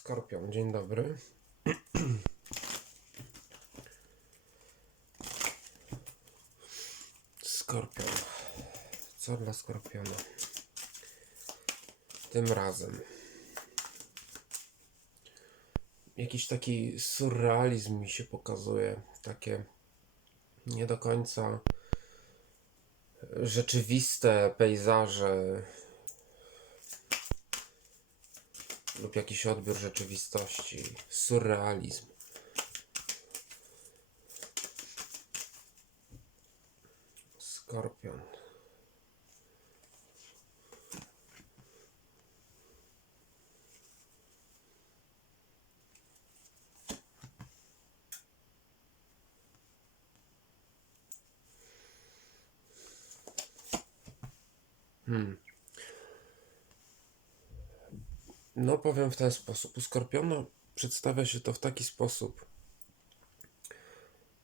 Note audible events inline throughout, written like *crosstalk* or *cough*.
Skorpion, dzień dobry. Skorpion. Co dla skorpiona? Tym razem. Jakiś taki surrealizm mi się pokazuje. Takie nie do końca rzeczywiste pejzaże lub jakiś odbiór rzeczywistości, surrealizm. Skorpion. No, powiem w ten sposób. U Skorpiona przedstawia się to w taki sposób,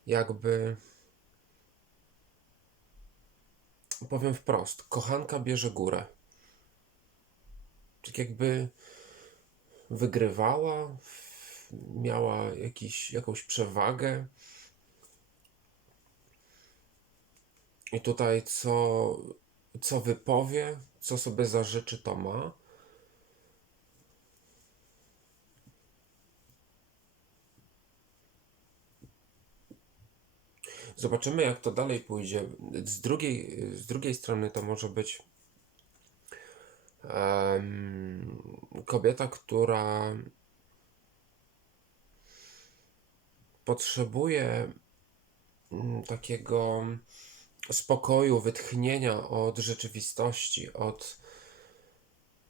jakby. Powiem wprost, kochanka bierze górę. Tak jakby wygrywała, miała jakiś, jakąś przewagę. I tutaj co, co wypowie, co sobie zażyczy, to ma. Zobaczymy, jak to dalej pójdzie. Z drugiej, z drugiej strony to może być em, kobieta, która potrzebuje mm, takiego spokoju, wytchnienia od rzeczywistości, od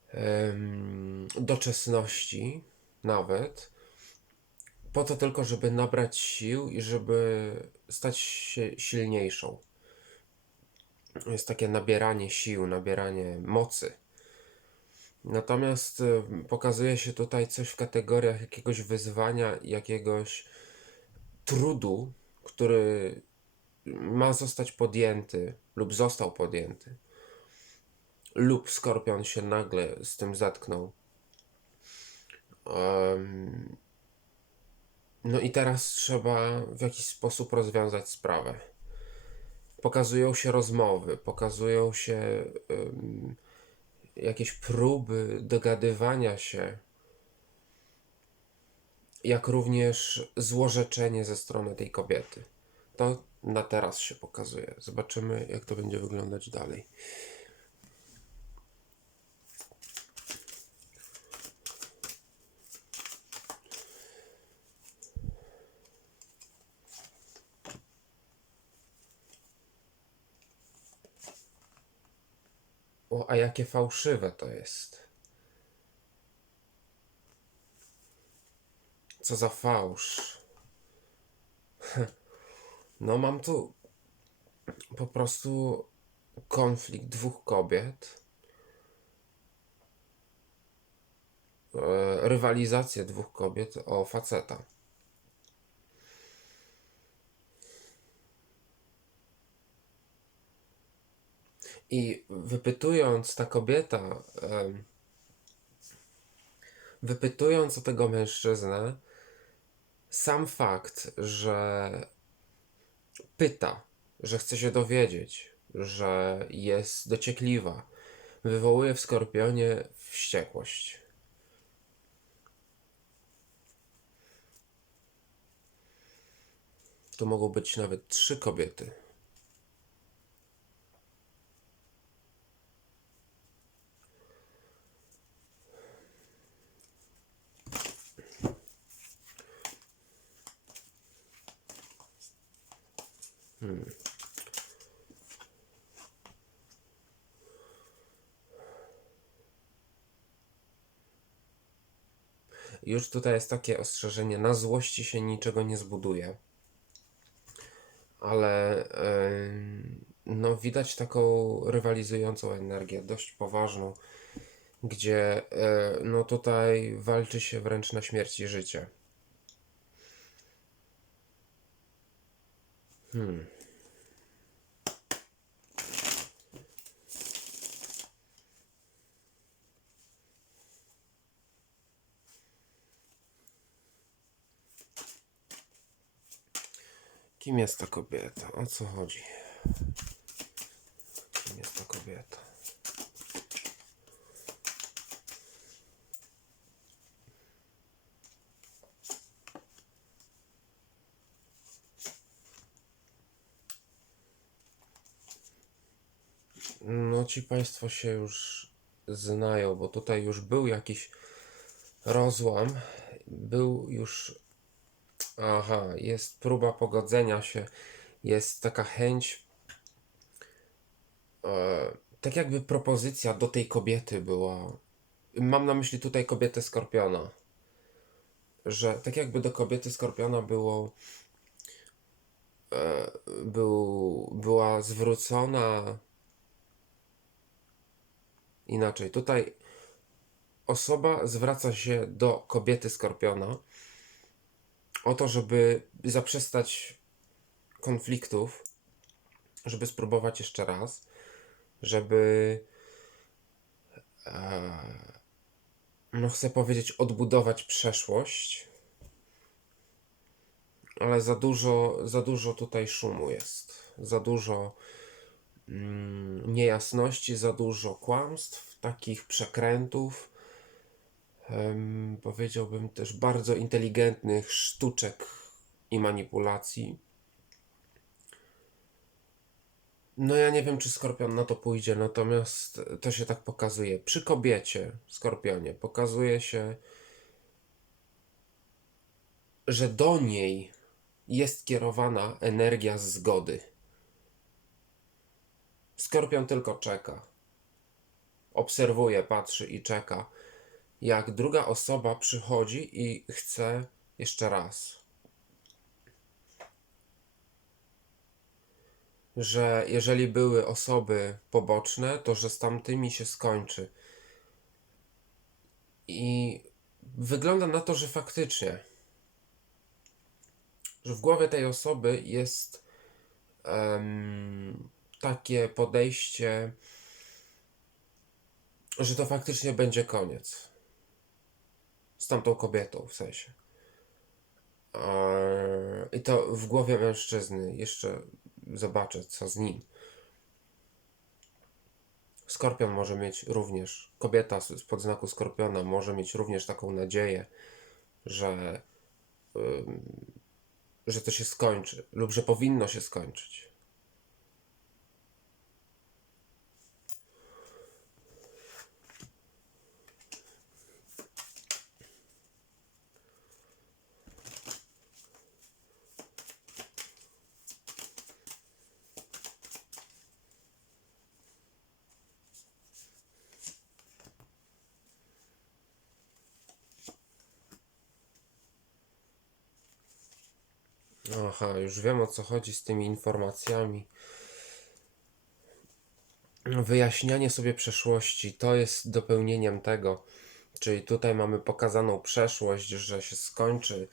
em, doczesności nawet po to tylko, żeby nabrać sił i żeby stać się silniejszą. Jest takie nabieranie sił, nabieranie mocy. Natomiast y, pokazuje się tutaj coś w kategoriach jakiegoś wyzwania, jakiegoś trudu, który ma zostać podjęty lub został podjęty. Lub skorpion się nagle z tym zetknął. Um, no i teraz trzeba w jakiś sposób rozwiązać sprawę. Pokazują się rozmowy, pokazują się um, jakieś próby dogadywania się, jak również złorzeczenie ze strony tej kobiety. To na teraz się pokazuje. Zobaczymy, jak to będzie wyglądać dalej. O, a jakie fałszywe to jest. Co za fałsz. No, mam tu po prostu konflikt dwóch kobiet. E, Rywalizację dwóch kobiet o faceta. I wypytując ta kobieta, wypytując o tego mężczyznę, sam fakt, że pyta, że chce się dowiedzieć, że jest dociekliwa, wywołuje w skorpionie wściekłość. Tu mogą być nawet trzy kobiety. Już tutaj jest takie ostrzeżenie, na złości się niczego nie zbuduje. Ale no widać taką rywalizującą energię, dość poważną, gdzie e, no tutaj walczy się wręcz na śmierć i życie. Hmm. Kim jest ta kobieta? O co chodzi? Kim jest ta kobieta? No ci Państwo się już znają, bo tutaj już był jakiś rozłam. Był już. Aha, jest próba pogodzenia się, jest taka chęć. E, tak jakby propozycja do tej kobiety była. Mam na myśli tutaj kobietę skorpiona. Że tak jakby do kobiety skorpiona było. E, był, była zwrócona inaczej. Tutaj osoba zwraca się do kobiety skorpiona o to, żeby zaprzestać konfliktów, żeby spróbować jeszcze raz, żeby e, no chcę powiedzieć odbudować przeszłość, ale za dużo, za dużo tutaj szumu jest. Za dużo niejasności, za dużo kłamstw, takich przekrętów. powiedziałbym też bardzo inteligentnych sztuczek i manipulacji. No ja nie wiem, czy Skorpion na to pójdzie, natomiast to się tak pokazuje. Przy kobiecie, Skorpionie, pokazuje się, że do niej jest kierowana energia zgody. Skorpion tylko czeka. Obserwuje, patrzy i czeka, jak druga osoba przychodzi i chce jeszcze raz. Że jeżeli były osoby poboczne, to że z tamtymi się skończy. I wygląda na to, że faktycznie, że w głowie tej osoby jest em, takie podejście, że to faktycznie będzie koniec. Z tamtą kobietą w sensie. I to w głowie mężczyzny. Jeszcze zobaczę, co z nim. Skorpion może mieć również, kobieta z pod znaku skorpiona może mieć również taką nadzieję, że, że to się skończy, lub że powinno się skończyć. Aha, już wiem o co chodzi z tymi informacjami. Wyjaśnianie sobie przeszłości to jest dopełnieniem tego. Czyli tutaj mamy pokazaną przeszłość, że się skończy,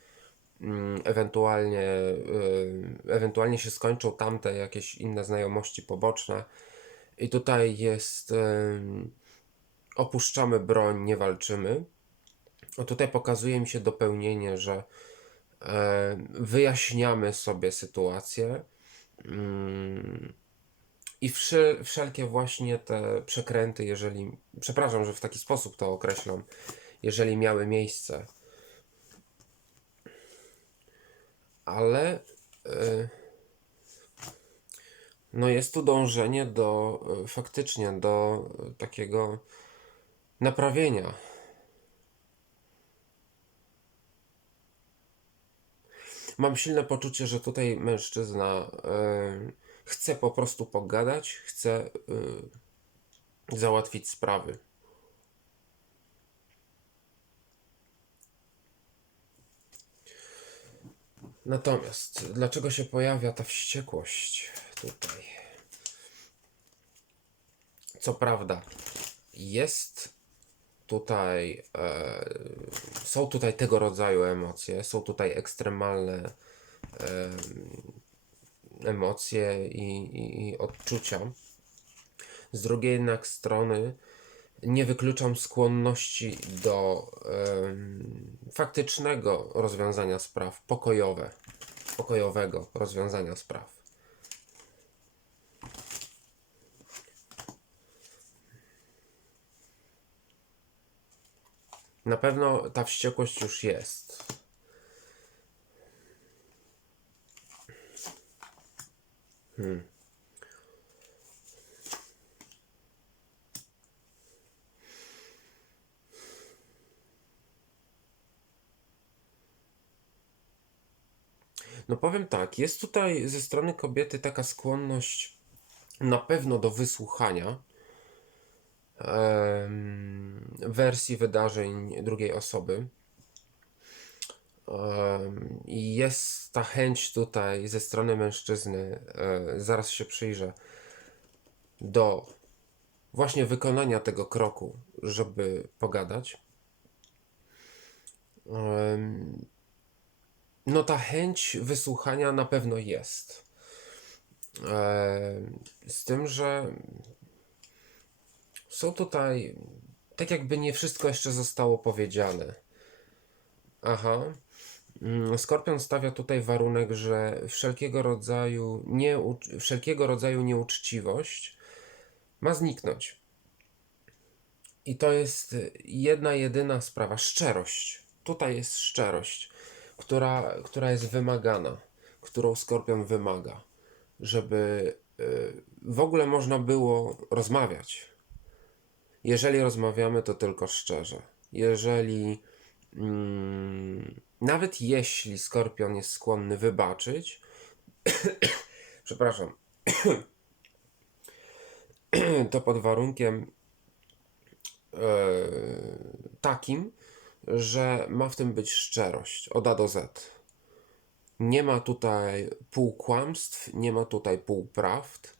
mm, ewentualnie, y, ewentualnie się skończą tamte jakieś inne znajomości poboczne. I tutaj jest ym, opuszczamy broń, nie walczymy. A tutaj pokazuje mi się dopełnienie, że wyjaśniamy sobie sytuację mm, i wszel, wszelkie właśnie te przekręty, jeżeli, przepraszam, że w taki sposób to określam, jeżeli miały miejsce, ale e, no jest tu dążenie do e, faktycznie do e, takiego naprawienia. Mam silne poczucie, że tutaj mężczyzna e, chce po prostu pogadać, chce e, załatwić sprawy. Natomiast dlaczego się pojawia ta wściekłość tutaj? Co prawda, jest tutaj, e, są tutaj tego rodzaju emocje, są tutaj ekstremalne e, emocje i, i, i odczucia. Z drugiej jednak strony nie wykluczam skłonności do em, faktycznego rozwiązania spraw pokojowe. pokojowego rozwiązania spraw. Na pewno ta wściekłość już jest. Hmm. No powiem tak, jest tutaj ze strony kobiety taka skłonność na pewno do wysłuchania wersji wydarzeń drugiej osoby. I jest ta chęć tutaj ze strony mężczyzny, e, zaraz się przyjrzę, do właśnie wykonania tego kroku, żeby pogadać. No ta chęć wysłuchania na pewno jest. Z tym, że są tutaj, tak jakby nie wszystko jeszcze zostało powiedziane. Aha. Mm, Skorpion stawia tutaj warunek, że wszelkiego rodzaju, nie, wszelkiego rodzaju nieuczciwość ma zniknąć. I to jest jedna, jedyna sprawa szczerość. Tutaj jest szczerość, która, która jest wymagana, którą Skorpion wymaga, żeby y, w ogóle można było rozmawiać. Jeżeli rozmawiamy, to tylko szczerze. Jeżeli mm, nawet jeśli Skorpion jest skłonny wybaczyć, *coughs* przepraszam, *coughs* to pod warunkiem e, takim, że ma w tym być szczerość od A do Z. Nie ma tutaj półkłamstw, nie ma tutaj półprawd,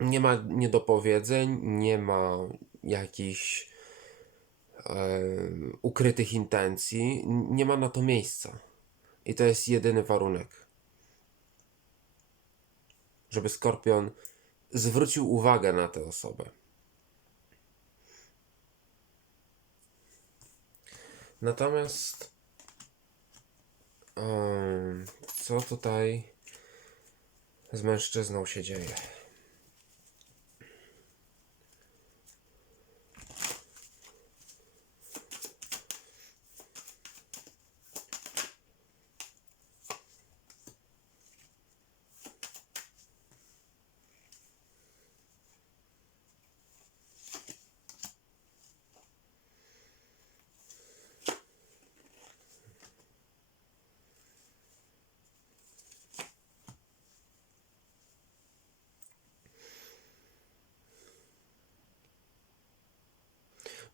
nie ma niedopowiedzeń, nie ma jakichś e, ukrytych intencji, nie ma na to miejsca. I to jest jedyny warunek. Żeby Skorpion zwrócił uwagę na tę osobę. Natomiast em, co tutaj z mężczyzną się dzieje?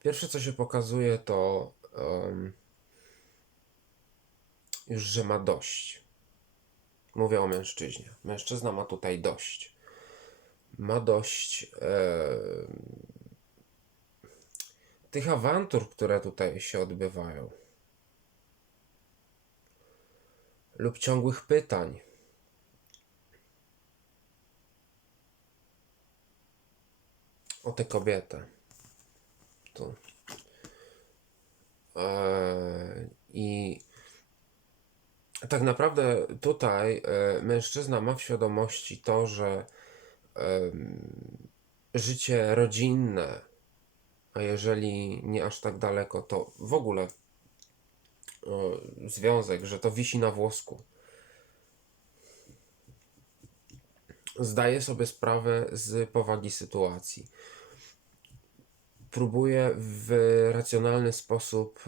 Pierwsze, co się pokazuje, to em, już, że ma dość. Mówię o mężczyźnie. Mężczyzna ma tutaj dość. Ma dość em, tych awantur, które tutaj się odbywają. Lub ciągłych pytań. O tę kobietę. Tu. Eee, I tak naprawdę tutaj e, mężczyzna ma w świadomości to, że życie rodzinne, a jeżeli nie aż tak daleko, to w ogóle e, związek, że to wisi na włosku. Zdaje sobie sprawę z powagi sytuacji. Próbuje w racjonalny sposób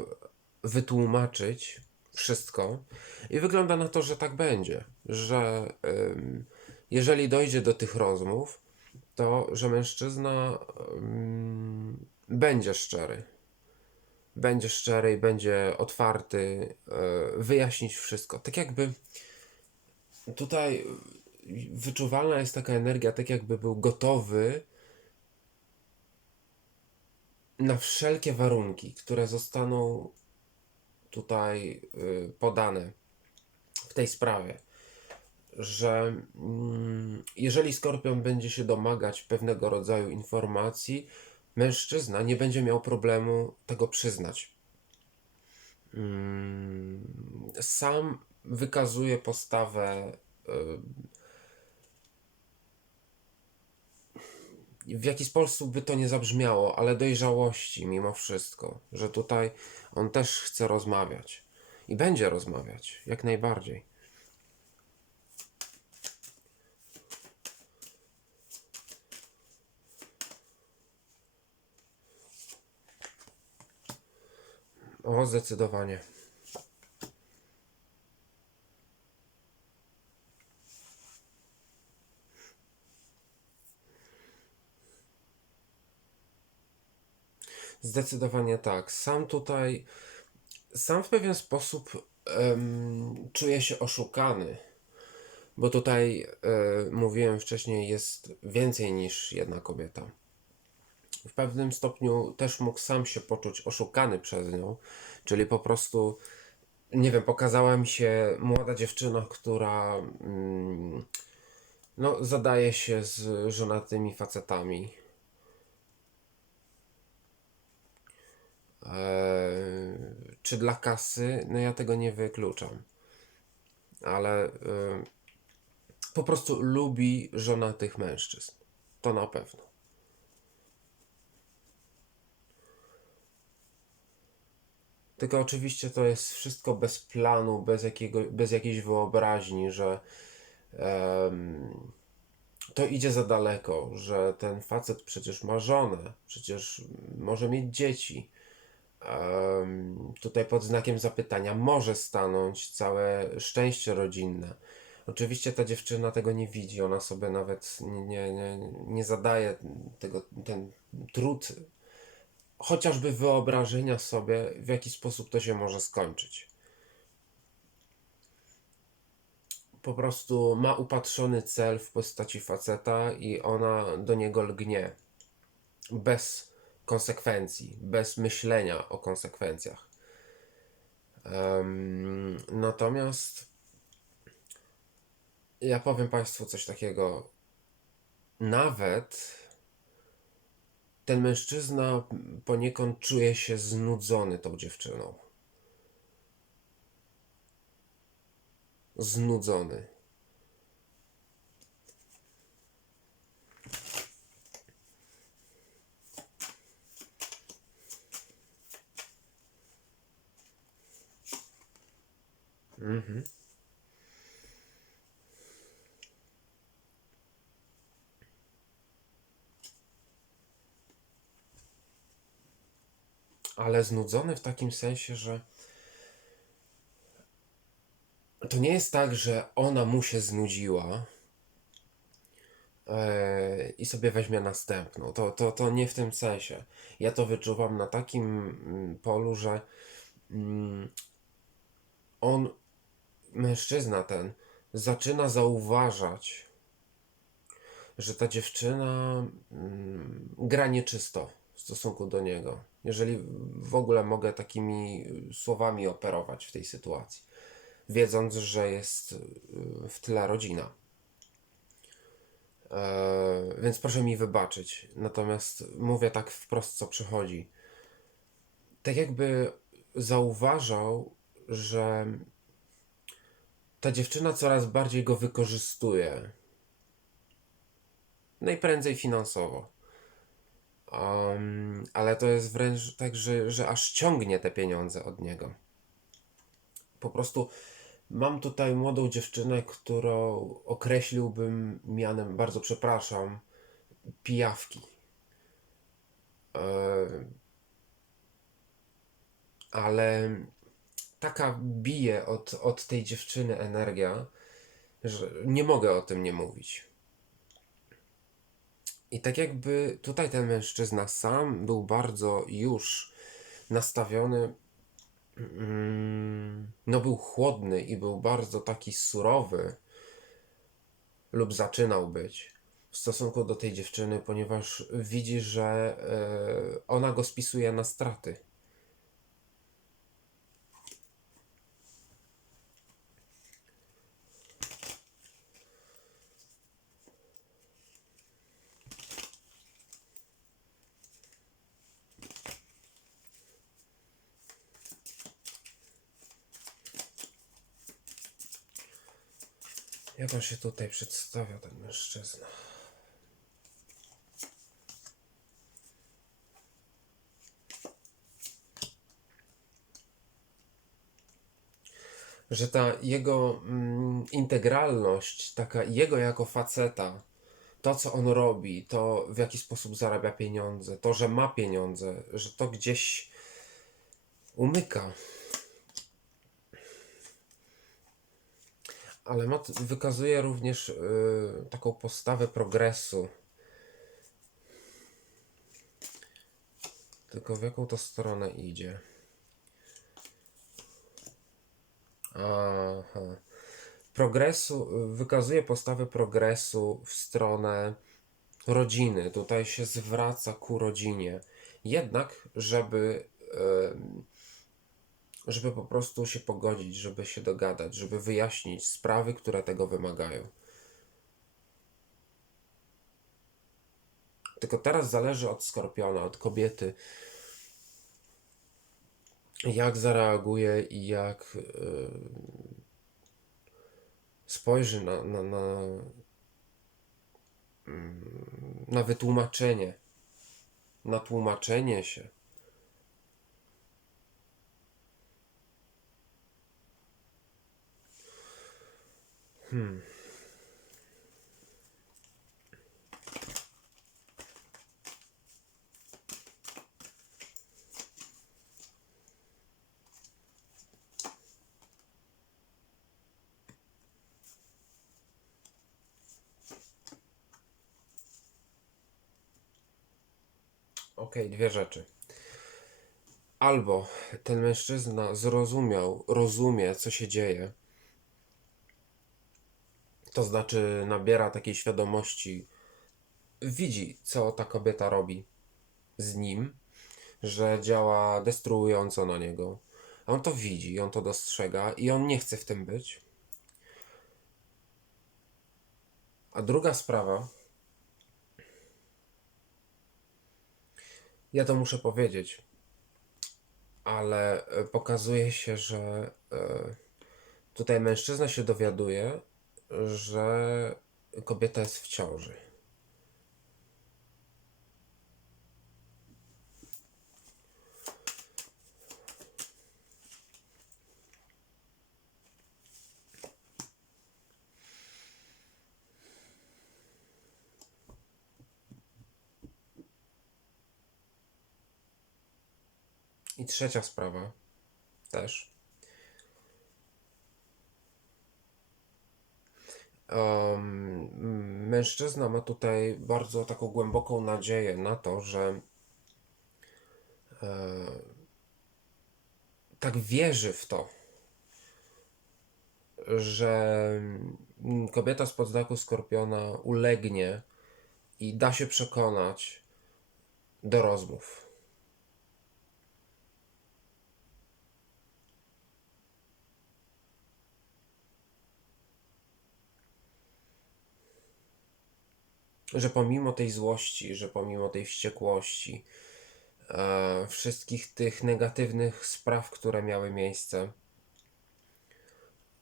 wytłumaczyć wszystko i wygląda na to, że tak będzie, że em, jeżeli dojdzie do tych rozmów, to że mężczyzna em, będzie szczery. Będzie szczery i będzie otwarty, e, wyjaśnić wszystko. Tak jakby tutaj wyczuwalna jest taka energia, tak jakby był gotowy na wszelkie warunki, które zostaną tutaj y, podane w tej sprawie, że mm, jeżeli Skorpion będzie się domagać pewnego rodzaju informacji, mężczyzna nie będzie miał problemu tego przyznać. Mm, Sam wykazuje postawę w jaki sposób by to nie zabrzmiało, ale dojrzałości mimo wszystko, że tutaj on też chce rozmawiać i będzie rozmawiać, jak najbardziej. O, zdecydowanie. Zdecydowanie tak. Sam tutaj, sam w pewien sposób em, czuję się oszukany, bo tutaj, e, mówiłem wcześniej, jest więcej niż jedna kobieta. W pewnym stopniu też mógł sam się poczuć oszukany przez nią, czyli po prostu, nie wiem, pokazała mi się młoda dziewczyna, która mm, no, zadaje się z żonatymi facetami. Czy dla kasy? No ja tego nie wykluczam. Ale e, po prostu lubi żonatych mężczyzn. To na pewno. Tylko oczywiście to jest wszystko bez planu, bez jakiego, bez jakiejś wyobraźni, że em, to idzie za daleko, że ten facet przecież ma żonę, przecież może mieć dzieci. Tutaj pod znakiem zapytania może stanąć całe szczęście rodzinne. Oczywiście ta dziewczyna tego nie widzi, ona sobie nawet nie, nie, nie, nie zadaje tego, ten trud chociażby wyobrażenia sobie, w jaki sposób to się może skończyć. Po prostu ma upatrzony cel w postaci faceta i ona do niego lgnie. Bez konsekwencji, bez myślenia o konsekwencjach. Em, natomiast ja powiem Państwu coś takiego. Nawet ten mężczyzna poniekąd czuje się znudzony tą dziewczyną. Znudzony. Mhm. Ale znudzony w takim sensie, że to nie jest tak, że ona mu się znudziła e, i sobie weźmie następną. To, to, to nie w tym sensie. Ja to wyczuwam na takim mm, polu, że mm, mężczyzna ten, zaczyna zauważać, że ta dziewczyna mm, gra nieczysto w stosunku do niego. Jeżeli w ogóle mogę takimi słowami operować w tej sytuacji, wiedząc, że jest y, w tle rodzina. E, więc proszę mi wybaczyć. Natomiast mówię tak wprost, co przychodzi. Tak jakby zauważał, że ta dziewczyna coraz bardziej go wykorzystuje. Najprędzej finansowo. Um, ale to jest wręcz tak, że, że aż ciągnie te pieniądze od niego. Po prostu mam tutaj młodą dziewczynę, którą określiłbym mianem, bardzo przepraszam, pijawki. E, ale taka bije od, od tej dziewczyny energia, że nie mogę o tym nie mówić. I tak jakby tutaj ten mężczyzna sam był bardzo już nastawiony, mm, no był chłodny i był bardzo taki surowy, lub zaczynał być w stosunku do tej dziewczyny, ponieważ widzi, że e, ona go spisuje na straty. Się tutaj przedstawia, ten mężczyzna? Że ta jego mm, integralność, taka jego jako faceta, to co on robi, to w jaki sposób zarabia pieniądze, to, że ma pieniądze, że to gdzieś umyka. Ale ma, wykazuje również y, taką postawę progresu. Tylko w jaką to stronę idzie? Aha. Progresu, wykazuje postawę progresu w stronę rodziny. Tutaj się zwraca ku rodzinie. Jednak, żeby, em, żeby po prostu się pogodzić, żeby się dogadać, żeby wyjaśnić sprawy, które tego wymagają. Tylko teraz zależy od skorpiona, od kobiety, jak zareaguje i jak y, spojrzy na, na, na, mm, na wytłumaczenie, na tłumaczenie się. Hmm. Okej, dwie rzeczy. Albo ten mężczyzna zrozumiał, rozumie, co się dzieje. To znaczy, nabiera takiej świadomości, widzi, co ta kobieta robi z nim, że działa destruująco na niego. On to widzi, on to dostrzega i on nie chce w tym być. A druga sprawa, ja to muszę powiedzieć, ale e, pokazuje się, że e, tutaj mężczyzna się dowiaduje, że kobieta jest w ciąży. I trzecia sprawa też. Um, mężczyzna ma tutaj bardzo taką głęboką nadzieję na to, że e, tak wierzy w to, że kobieta z znaku skorpiona ulegnie i da się przekonać do rozmów. Że pomimo tej złości, że pomimo tej wściekłości, e, wszystkich tych negatywnych spraw, które miały miejsce,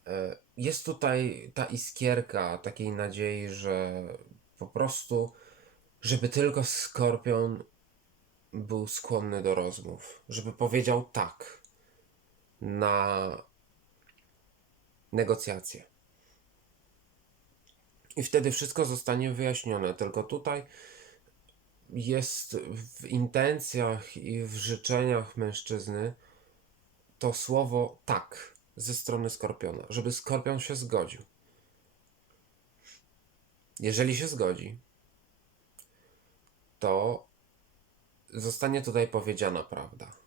e, jest tutaj ta iskierka takiej nadziei, że po prostu, żeby tylko skorpion był skłonny do rozmów, żeby powiedział tak na negocjacje. I wtedy wszystko zostanie wyjaśnione. Tylko tutaj jest w intencjach i w życzeniach mężczyzny to słowo tak ze strony skorpiona, żeby skorpion się zgodził. Jeżeli się zgodzi, to zostanie tutaj powiedziana prawda.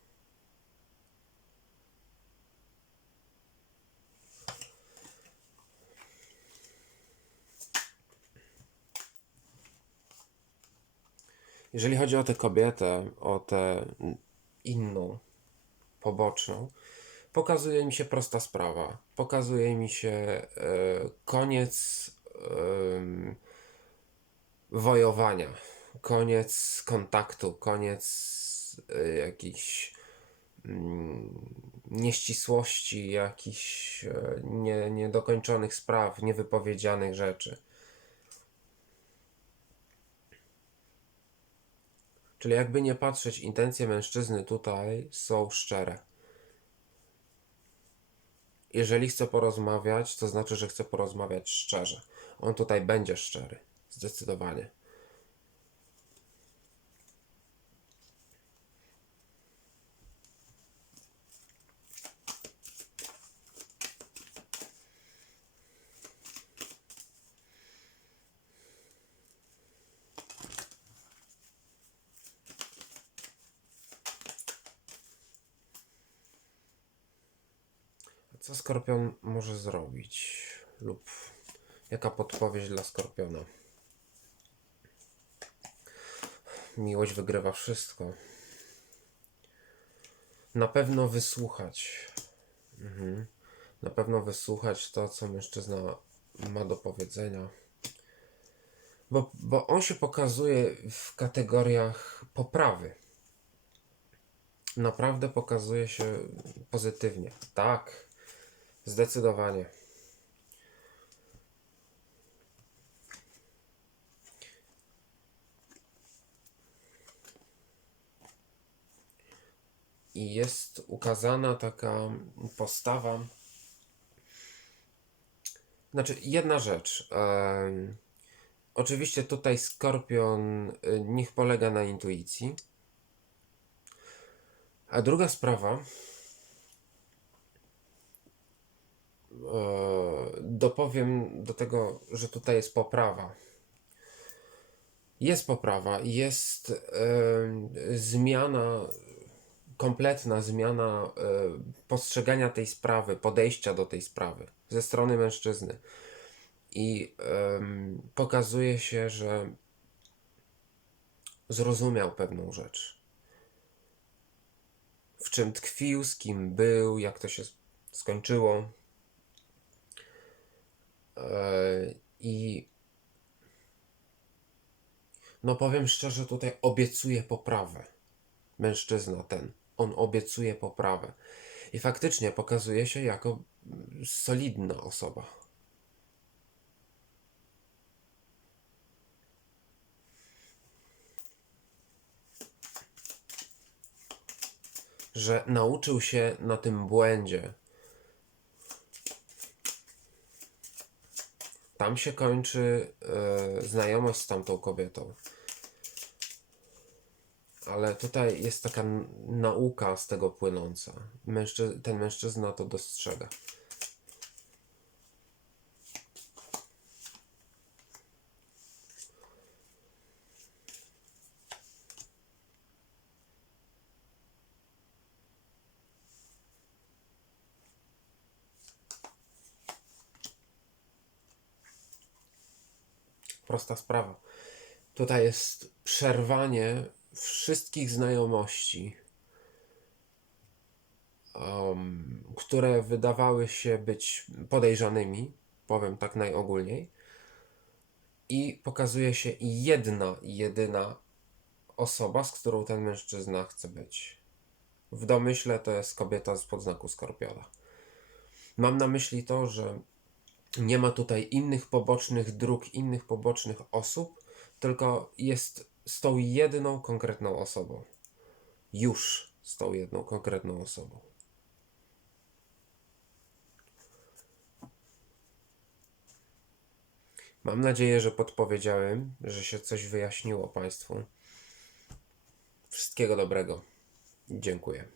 Jeżeli chodzi o tę kobietę, o tę inną, poboczną, pokazuje mi się prosta sprawa. Pokazuje mi się e, koniec wojowania, koniec kontaktu, koniec e, jakichś mm, nieścisłości, jakichś e, nie, niedokończonych spraw, niewypowiedzianych rzeczy. Czyli jakby nie patrzeć, intencje mężczyzny tutaj są szczere. Jeżeli chce porozmawiać, to znaczy, że chce porozmawiać szczerze. On tutaj będzie szczery. Zdecydowanie. Co skorpion może zrobić? Lub jaka podpowiedź dla skorpiona? Miłość wygrywa wszystko. Na pewno wysłuchać. Mhm. Na pewno wysłuchać to, co mężczyzna ma do powiedzenia. Bo, bo on się pokazuje w kategoriach poprawy. Naprawdę pokazuje się pozytywnie. Tak, zdecydowanie. I jest ukazana taka postawa. Znaczy, jedna rzecz. em, oczywiście tutaj skorpion y, niech polega na intuicji. A druga sprawa. e, dopowiem do tego, że tutaj jest poprawa. Jest poprawa, jest e, zmiana, kompletna zmiana e, postrzegania tej sprawy, podejścia do tej sprawy ze strony mężczyzny. I em, pokazuje się, że zrozumiał pewną rzecz. W czym tkwił, z kim był, jak to się skończyło. I no powiem szczerze, tutaj obiecuje poprawę. Mężczyzna ten, on obiecuje poprawę. I faktycznie pokazuje się jako solidna osoba. Że nauczył się na tym błędzie. Tam się kończy e, znajomość z tamtą kobietą. Ale tutaj jest taka nauka z tego płynąca. Mężczy- ten mężczyzna to dostrzega. Prosta sprawa. Tutaj jest przerwanie wszystkich znajomości, em, które wydawały się być podejrzanymi, powiem tak najogólniej, i pokazuje się jedna, jedyna osoba, z którą ten mężczyzna chce być. W domyśle to jest kobieta z podznaku Skorpiona. Mam na myśli to, że nie ma tutaj innych pobocznych dróg, innych pobocznych osób, tylko jest z tą jedną konkretną osobą. Już z tą jedną konkretną osobą. Mam nadzieję, że podpowiedziałem, że się coś wyjaśniło Państwu. Wszystkiego dobrego. Dziękuję.